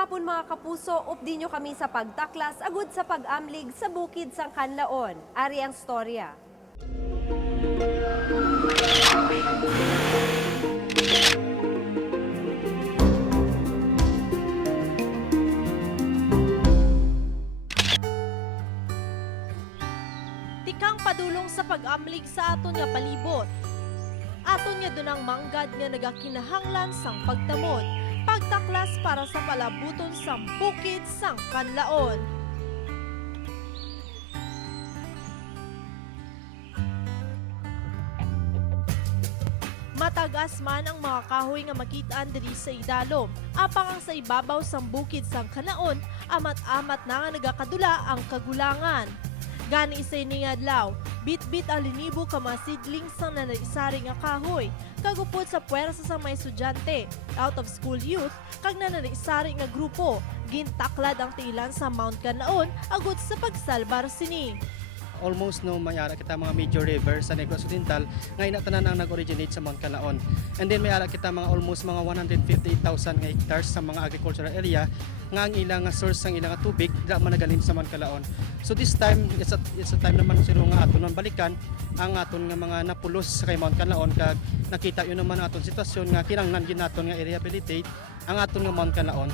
hapon mga kapuso, updi nyo kami sa pagtaklas agud sa pag-amlig sa bukid sang Kanlaon. Ari ang storya. Tikang padulong sa pag-amlig sa aton nga palibot. Aton nga dunang manggad nga nagakinahanglan sang pagtamod. Pagtaklas para sa palabuton sang bukid sang Kanlaon. Matagas man ang mga kahoy nga makitaan diri sa idalom. Apang ang sa ibabaw sang bukid sang Kanlaon, amat-amat na nga nagakadula ang kagulangan. Gani isay ni nga adlaw, bit-bit ang linibo ka mga seedlings sang nanaisari nga kahoy. Kagupod sa puwersa sa mga estudyante, out of school youth, kag nanaisari nga grupo, gintaklad ang tilan sa Mount Kanlaon agud sa pagsalbar sini. Almost no mayara kita mga major rivers sa Negros Occidental ngayon na tanan ang nag-originate sa Mount Kanlaon. And then mayara kita mga almost mga 158,000 hectares sa mga agricultural area nga ang ilang source ng ilang tubig dira man nagaling sa Mount Kanlaon. So this time it's a time naman sila nga aton man balikan ang aton nga mga napulos sa kay Mount Kanlaon kag nakita yun naman aton sitwasyon nga kinahanglan gid naton nga i-rehabilitate ang aton nga Mount Kanlaon.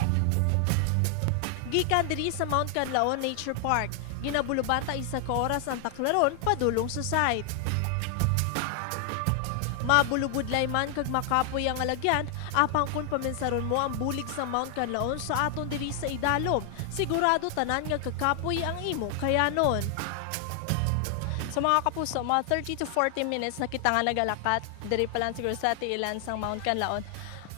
Gikan diri sa Mount Kanlaon Nature Park, ginabulubata isa ka oras ang taklaron padulong sa site. Mabulubudlay man kag makapoy ang alagyan, apang kung paminsaron mo ang bulig sa Mount Kanlaon sa aton diri sa idalom, sigurado tanan nga kakapoy ang imong kayanon. So mga kapuso, mga 30 to 40 minutes na kita nga nagalakat, diri pa lang siguro sa tiilan sang Mount Kanlaon.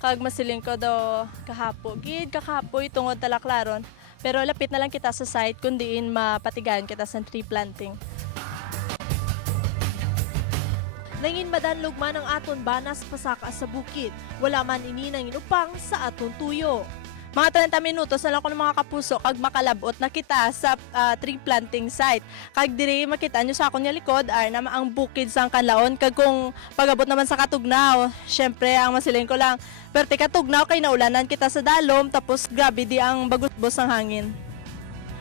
Kag masiling ko daw kahapo, gid kakapoy tungod talaklaron. Pero lapit na lang kita sa site kung diin mapatigayan kita sa tree planting. Nangin madanlog man ang aton banas pasaka sa bukid, wala man ini nang inupang sa aton tuyo. Mga 30 minutos na lang ko ng mga kapuso kag makalabot na kita sa tree planting site. Kag diri makita nyo sa akong likod ar na ang bukid sang Kanlaon. Kag kung pagabot naman sa Katugnaw, syempre ang masiling ko lang, pero Katugnaw kay naulanan kita sa dalom tapos grabe di ang bagusbos ng hangin.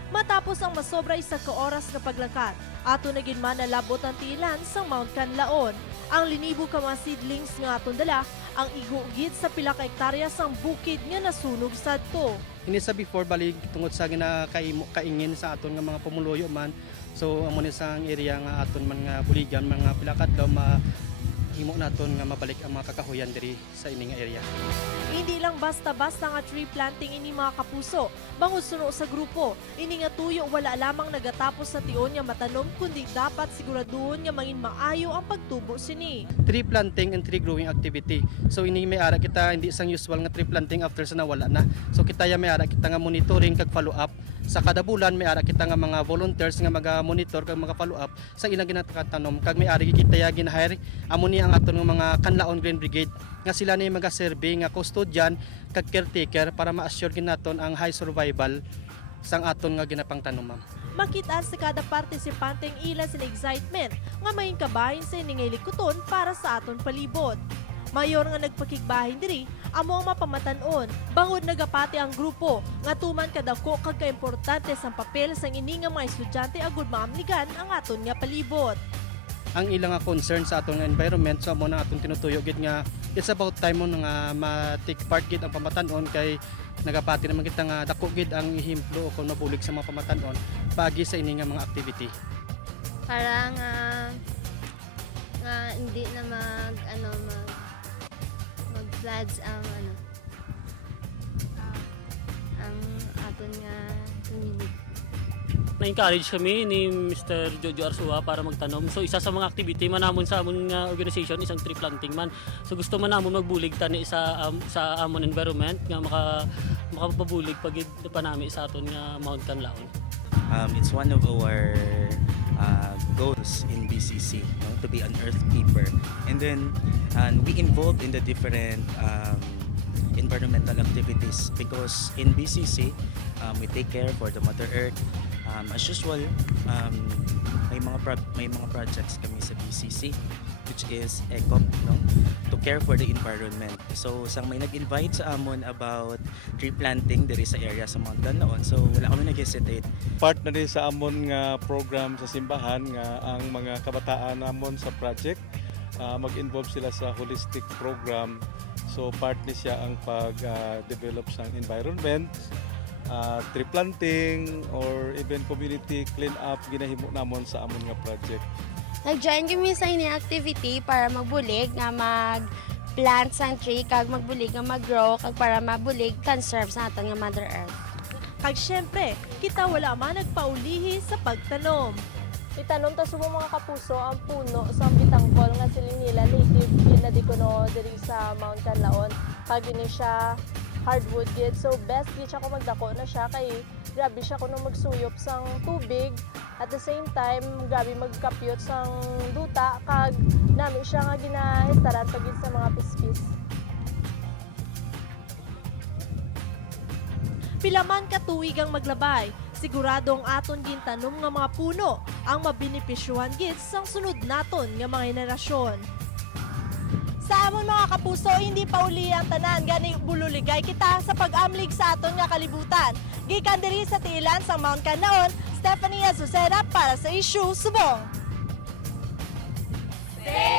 Matapos ang masobra isa ka oras na paglakad, ato nagin man nalabot ang tiilan sa Mount Kanlaon. Ang linibo ka mga seedlings nga aton dala, ang igugid sa pila ka hektarya sang bukid nga nasunog sadto. Hindi sa before balik tungod sa kaingin sa aton nga mga pumuluyo man. So amo ni sa area nga aton man nga buligan mga pilakad daw mahimo naton nga mabalik ang mga kakahuyan diri sa ining area. Hindi lang basta-basta nga tree planting ini mga kapuso, bangod suno sa grupo. Ini nga tuyo wala lamang nagatapos sa tion nga matanom kundi dapat siguraduhon nga mangin maayo ang pagtubo sini. Tree planting and tree growing activity. So ini may ara kita hindi sang usual nga tree planting after sa nawala na. So kita ya may ara kita nga monitoring kag follow up. Sa kada bulan may ara kita nga mga volunteers nga maga-monitor kag maga-follow up sa ilang ginatanom kag may ari kita ya gin-hire amo ni ang aton nga mga Kanlaon Green Brigade nga sila ni maga-survey nga custodian kag caretaker para ma-assure ginaton ang high survival sang aton nga ginapang tanom. Makita sa kada partisipante ang ila sin excitement nga mayin kabahin sa ining likuton para sa aton palibot. Mayor nga nagpakigbahin diri, amo ang mapamatanon. Bangod nagapati ang grupo, nga tuman kadako kag kaimportante sang papel sang ini nga mga estudyante agud maamnigan ang aton nga palibot. Ang ilang nga concern sa aton nga environment so amo na aton tinutuyo gid nga it's about time mo nga ma-take part gid ang pamatanon kay nagapati naman kita nga dako gid ang ihimplo o kung mabulig sa mga pamatanon pagi sa ini nga mga activity. Para nga hindi na mag floods ang aton nga community. Na-encourage kami ni Mr. Jojo Arsua para magtanom. So isa sa mga activity man namon sa amon nga organization isang tree planting man. So gusto man namon magbulig tani sa amon environment nga makapabulig pagid pa nami sa aton nga Mount Kanlaon. It's one of our goals in BCC, to be an earth keeper, and then we involved in the different environmental activities because in BCC we take care for the Mother Earth. As usual, may mga projects kami sa BCC which is ECOP, no? To care for the environment. So sang may nag-invite sa amon about tree planting diri sa area sa Mount Canlaon. So wala kami nag-hesitate. Part na din sa amon nga program sa simbahan nga ang mga kabataan namon sa project mag-involve sila sa holistic program. So part ni siya ang pag-develop sang environment, tree planting or even community clean up ginahimo namon sa amon nga project. Nag-join kami sa ini activity para magbulig nga mag-plant sang tree kag magbulig nga mag-grow kag para mabulig conserve sa aton nga Mother Earth. Kag syempre, kita wala man nagpaulihi sa pagtanom. Itanom ta subong mga kapuso ang puno sa bitangkol nga silingila native yun na di kuno diri sa Mount Canlaon. Kag ini siya hardwood gid. So best gid siya kung magdako na siya kay grabe siya kuno magsuyop sang tubig. At the same time, grabe magkapyot sang duta kag nami siya nga ginahestaran pagid sa mga pispis. Pilaman ka tuig ang maglabay, siguradong aton gintanom nga mga puno ang mabinipisyuhan gid sang sunod naton nga mga henerasyon. Sa amon mga kapuso, hindi pa uli ang tanan gani bululigay kita sa pag-amlig sa aton nga kalibutan. Gikan diri sa tiilan sa Mount Canlaon, Stephanie Azucena para sa Issue Subong. Stay